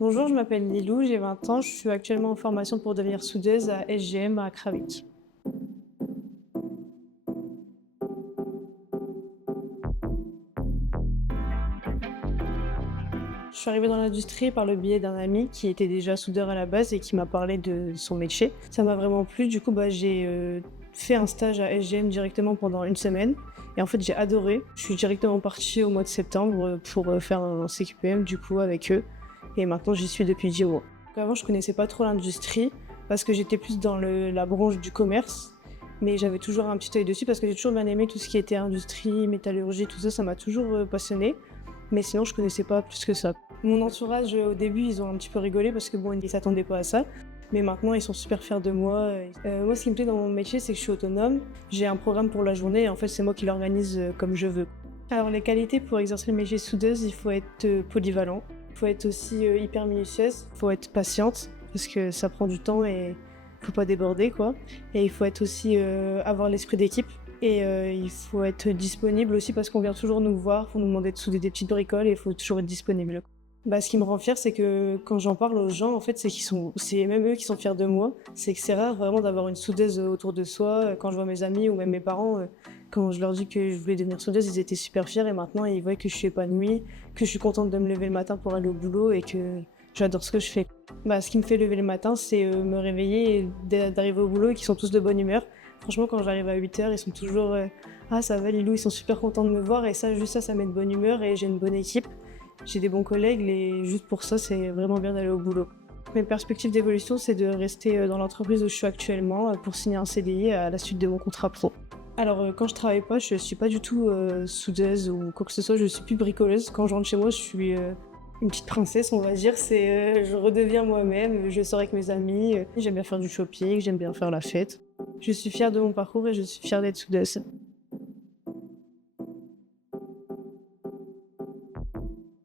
Bonjour, je m'appelle Lilou, j'ai 20 ans, je suis actuellement en formation pour devenir soudeuse à SGM à Kravitz. Je suis arrivée dans l'industrie par le biais d'un ami qui était déjà soudeur à la base et qui m'a parlé de son métier. Ça m'a vraiment plu, du coup j'ai fait un stage à SGM directement pendant une semaine et en fait j'ai adoré. Je suis directement partie au mois de septembre pour faire un CQPM du coup avec eux et maintenant j'y suis depuis 10 mois. Avant je connaissais pas trop l'industrie parce que j'étais plus dans la branche du commerce, mais j'avais toujours un petit œil dessus parce que j'ai toujours bien aimé tout ce qui était industrie, métallurgie, tout ça, ça m'a toujours passionné. Mais sinon, je connaissais pas plus que ça. Mon entourage, au début, ils ont un petit peu rigolé parce que bon, ils s'attendaient pas à ça. Mais maintenant, ils sont super fiers de moi. Moi, ce qui me plaît dans mon métier, c'est que je suis autonome. J'ai un programme pour la journée et en fait, c'est moi qui l'organise comme je veux. Alors, les qualités pour exercer le métier de soudeuse, il faut être polyvalent. Il faut être aussi hyper minutieuse. Il faut être patiente parce que ça prend du temps et faut pas déborder, quoi. Et il faut être aussi avoir l'esprit d'équipe. Et il faut être disponible aussi parce qu'on vient toujours nous voir pour nous demander de souder des petites bricoles et il faut toujours être disponible. Ce qui me rend fière, c'est que quand j'en parle aux gens, en fait, c'est même eux qui sont fiers de moi. C'est que c'est rare vraiment d'avoir une soudeuse autour de soi. Quand je vois mes amis ou même mes parents, quand je leur dis que je voulais devenir soudeuse, ils étaient super fiers et maintenant ils voient que je suis épanouie, que je suis contente de me lever le matin pour aller au boulot et que j'adore ce que je fais. Ce qui me fait lever le matin, c'est me réveiller et d'arriver au boulot et qu'ils sont tous de bonne humeur. Franchement, quand j'arrive à 8 h, ils sont toujours Ah, ça va, Lilou, ils sont super contents de me voir. Et ça, juste ça met de bonne humeur et j'ai une bonne équipe. J'ai des bons collègues et juste pour ça, c'est vraiment bien d'aller au boulot. Mes perspectives d'évolution, c'est de rester dans l'entreprise où je suis actuellement pour signer un CDI à la suite de mon contrat pro. Alors, quand je travaille pas, je suis pas du tout soudeuse ou quoi que ce soit, je suis plus bricoleuse. Quand je rentre chez moi, je suis une petite princesse, on va dire. Je redeviens moi-même, je sors avec mes amis, j'aime bien faire du shopping, j'aime bien faire la fête. Je suis fière de mon parcours et je suis fière d'être soudeuse.